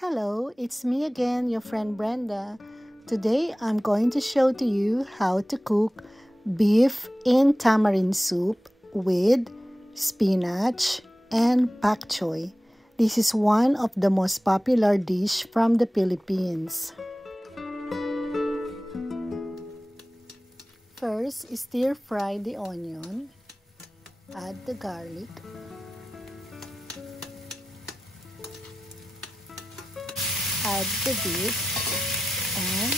Hello, it's me again, your friend Brenda. Today I'm going to show to you how to cook beef in tamarind soup with spinach and pak choi. This is one of the most popular dish from the Philippines. First, stir fry the onion, add the garlic, add the beef and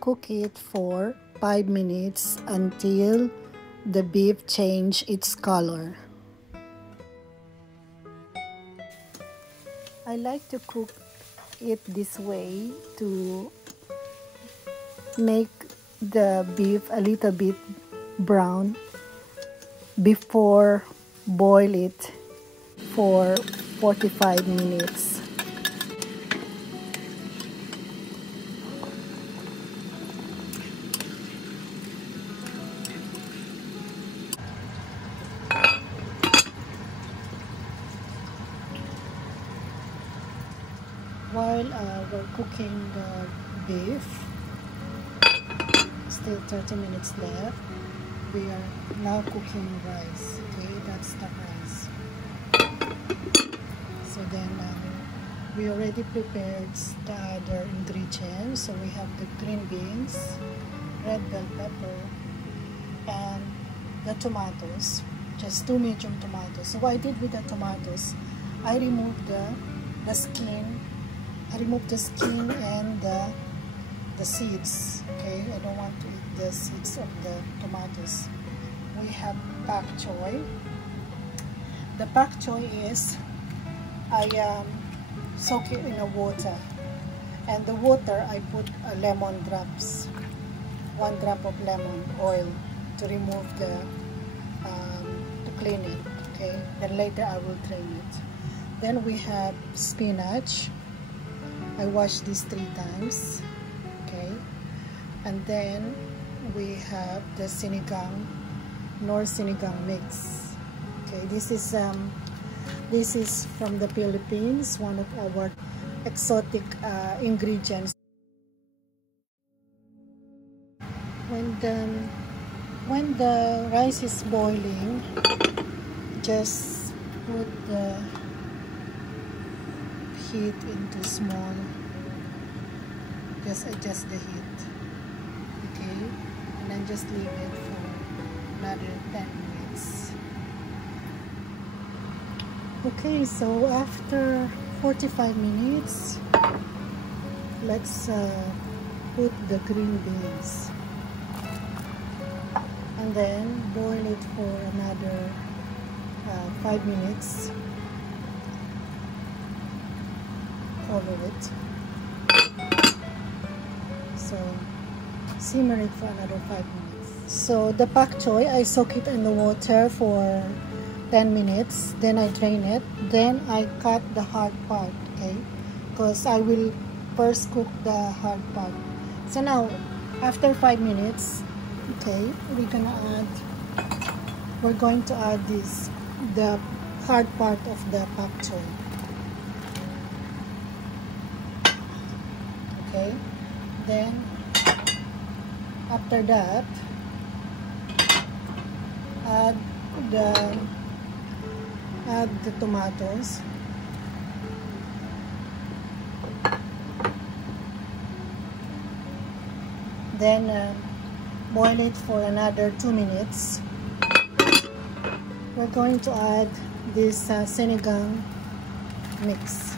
cook it for 5 minutes until the beef changes its color. I like to cook it this way to make the beef a little bit brown before boil it for 45 minutes. While we're cooking the beef, still 30 minutes left, we are now cooking rice. Okay, that's the rice. So then we already prepared the other ingredients. So we have the green beans, red bell pepper, and the tomatoes, just 2 medium tomatoes. So what I did with the tomatoes, I removed the skin. I removed the skin and the seeds. Okay, I don't want to eat the seeds of the tomatoes. We have pak choi. The pak choi is I soak it in a water, and the water I put lemon drops, 1 drop of lemon oil to remove to clean it. Okay, then later I will drain it. Then we have spinach. I wash this 3 times, okay, and then we have the sinigang, sinigang mix. Okay, this is from the Philippines, one of our exotic ingredients. When the rice is boiling, just put the heat into small, just adjust the heat, okay, and then just leave it for another 10 minutes. Okay, so after 45 minutes, let's put the green beans and then boil it for another 5 minutes. Cover it. So simmer it for another 5 minutes. So the pak choi, I soak it in the water for 10 minutes, then I drain it, then I cut the hard part, okay, because I will first cook the hard part. So now after 5 minutes, okay, we're going to add the hard part of the pak choi. Okay, then after that, add the tomatoes, then boil it for another 2 minutes. We're going to add this sinigang mix.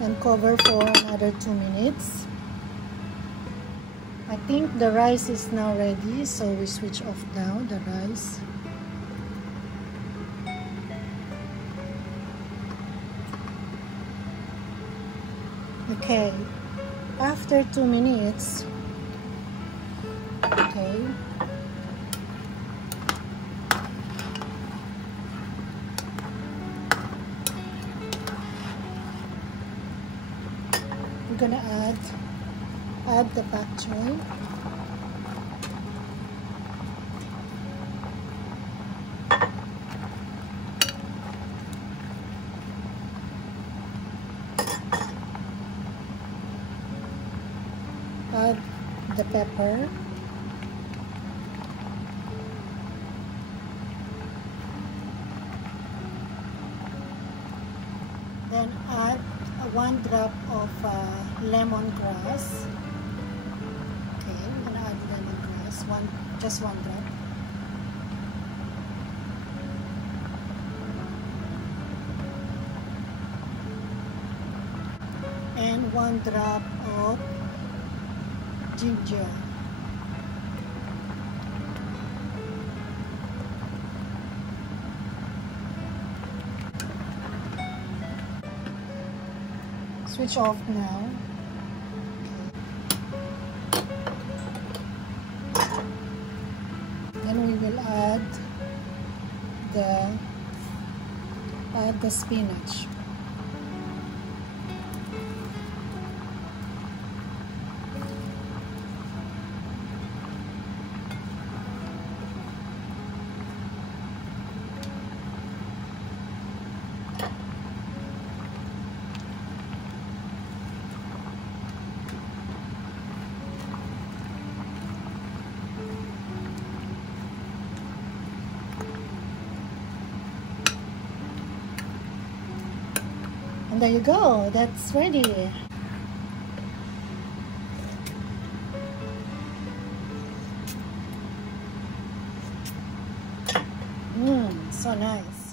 And cover for another 2 minutes. I think the rice is now ready, so we switch off now the rice. Okay, after 2 minutes, okay, we're gonna add the pak choi. pepper. Then add 1 drop of lemongrass. Okay, I'm gonna add lemongrass, just 1 drop. And 1 drop of ginger. Switch off now. Okay. Then we will add the spinach. And there you go, that's ready. So nice.